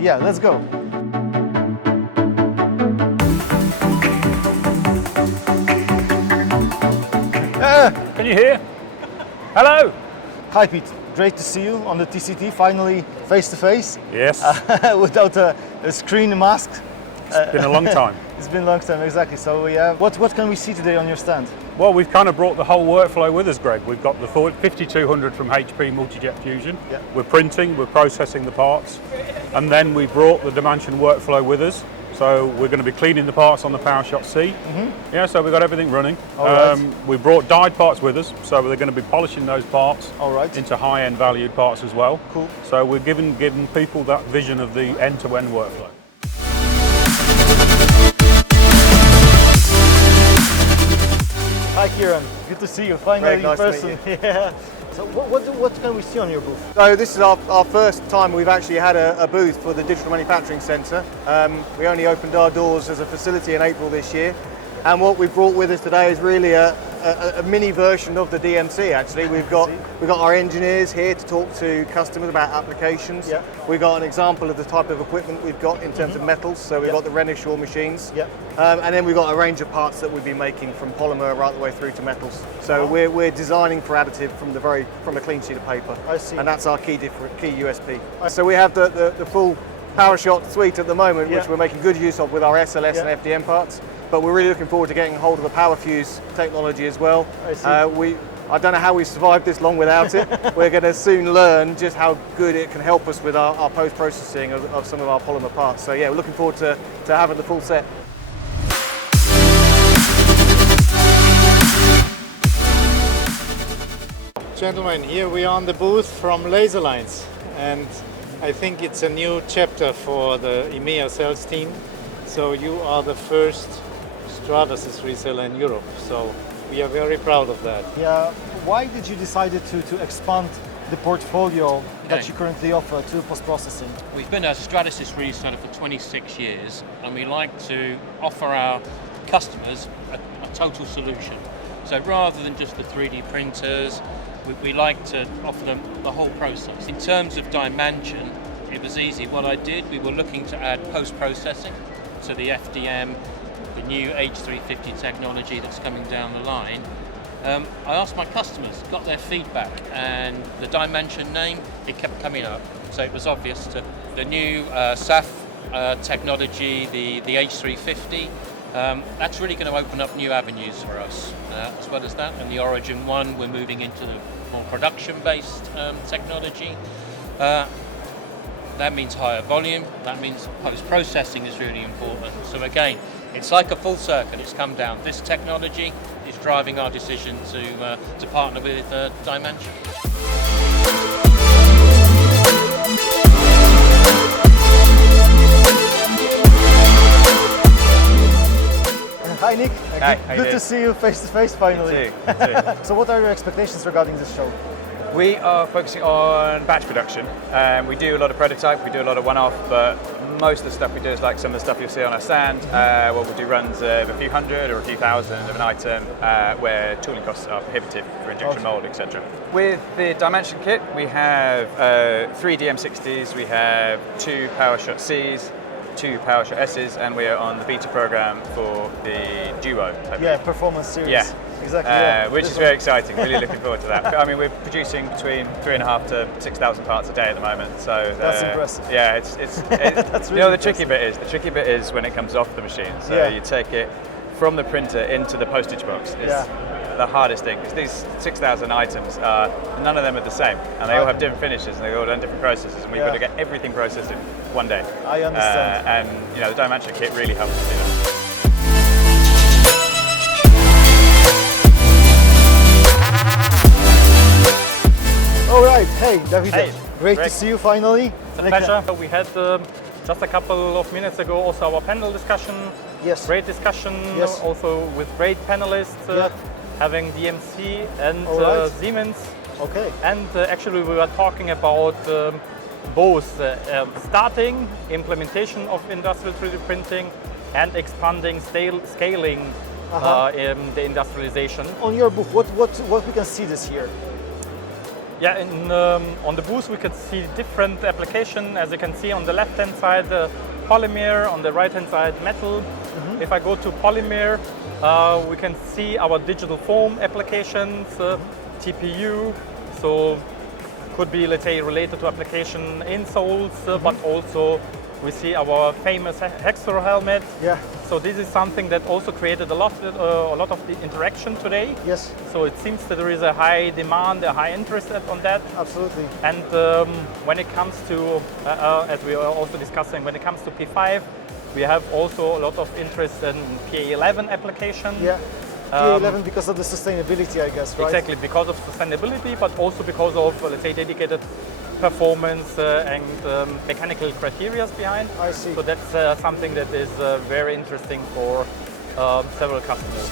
Yeah, let's go. Can you hear? Hello. Hi Pete, great to see you on the TCT, finally face to face. Yes. Without a screen mask. It's been a long time. It's been a long time, exactly. So what can we see today on your stand? Well, we've kind of brought the whole workflow with us, Greg. We've got the 5200 from HP Multijet Fusion. Yeah. We're printing, we're processing the parts, and then we brought the DyeMansion workflow with us. So we're going to be cleaning the parts on the PowerShot C. Yeah, so we've got everything running. We brought dyed parts with us, so they're going to be polishing those parts into high-end valued parts as well. Cool. So we're giving people that vision of the end-to-end workflow. Hi Kieran, good to see you finally in nice person. To meet you. Yeah. So what can we see on your booth? So this is our first time we've actually had a booth for the Digital Manufacturing Centre. We only opened our doors as a facility in April this year, and what we've brought with us today is really a mini version of the DMC. Actually, we've got our engineers here to talk to customers about applications. Yeah. We've got an example of the type of equipment we've got in terms of metals. So we've got the Renishaw machines, and then we've got a range of parts that we'll be making from polymer right the way through to metals. So we're designing for additive from a clean sheet of paper. I see. And that's our key USP. So we have the full PowerShot suite at the moment, which we're making good use of with our SLS and FDM parts. But we're really looking forward to getting hold of the PowerFuse technology as well. I see. I don't know how we've survived this long without it. We're going to soon learn just how good it can help us with our post-processing of some of our polymer parts. So yeah, we're looking forward to having the full set. Gentlemen, here we are on the booth from Laserlines, and I think it's a new chapter for the EMEA sales team. So you are the first Stratasys reseller in Europe, so we are very proud of that. Yeah. Why did you decide to expand the portfolio that you currently offer to post-processing? We've been a Stratasys reseller for 26 years, and we like to offer our customers a total solution. So rather than just the 3D printers, we like to offer them the whole process. In terms of DyeMansion, it was easy. What I did, we were looking to add post-processing, so the FDM, the new H350 technology that's coming down the line. I asked my customers, got their feedback, and the DyeMansion name, it kept coming up. So it was obvious to the new SAF technology, the H350, that's really going to open up new avenues for us. As well as that, and the Origin One, we're moving into the more production-based technology. That means higher volume, that means post-processing is really important. So again, it's like a full circle, it's come down. This technology is driving our decision to partner with DyeMansion. Hi Nick, Hi, good to see you face to face finally. You too. So what are your expectations regarding this show? We are focusing on batch production. We do a lot of prototype, we do a lot of one-off, but most of the stuff we do is like some of the stuff you'll see on our stand, where we'll do runs of a few hundred or a few thousand of an item, where tooling costs are prohibitive for injection mold, etc. With the DyeMansion kit, we have 3 DM60s, we have 2 PowerShot Cs, 2 PowerShot S's, and we are on the beta program for the Duo. Performance series. Yeah. Exactly. Which is very exciting. Really looking forward to that. I mean, we're producing between 3,500 to 6,000 parts a day at the moment. So that's impressive. Yeah, it's that's really you know, the tricky bit is when it comes off the machine. So you take it from the printer into the postage box. It's the hardest thing, because these 6,000 items none of them are the same, and they all have different finishes and they all have different processes, and we've got to get everything processed in one day. I understand. And you know, the DyeMansion kit really helps us do that. All right, hey David, hey, great to see you finally. It's a pleasure. We had just a couple of minutes ago also our panel discussion. Yes. Great discussion, also with great panelists, having DMC and Siemens. Okay. And actually we were talking about both starting implementation of industrial 3D printing and expanding scaling in the industrialization. On your booth, what we can see this year? Yeah, on the booth we could see different application. As you can see on the left-hand side, polymer, on the right-hand side, metal. If I go to polymer, we can see our digital foam applications, TPU, so could be, let's say, related to application insoles, but also we see our famous Hexor helmet. Yeah. So this is something that also created a lot of the interaction today. Yes. So it seems that there is a high demand, a high interest on that. Absolutely. And when it comes to, as we are also discussing, when it comes to P5, we have also a lot of interest in PA11 application. Yeah. PA11 because of the sustainability, I guess, right? Exactly, because of sustainability, but also because of, let's say, dedicated performance and mechanical criteria behind. I see. So that's something that is very interesting for several customers.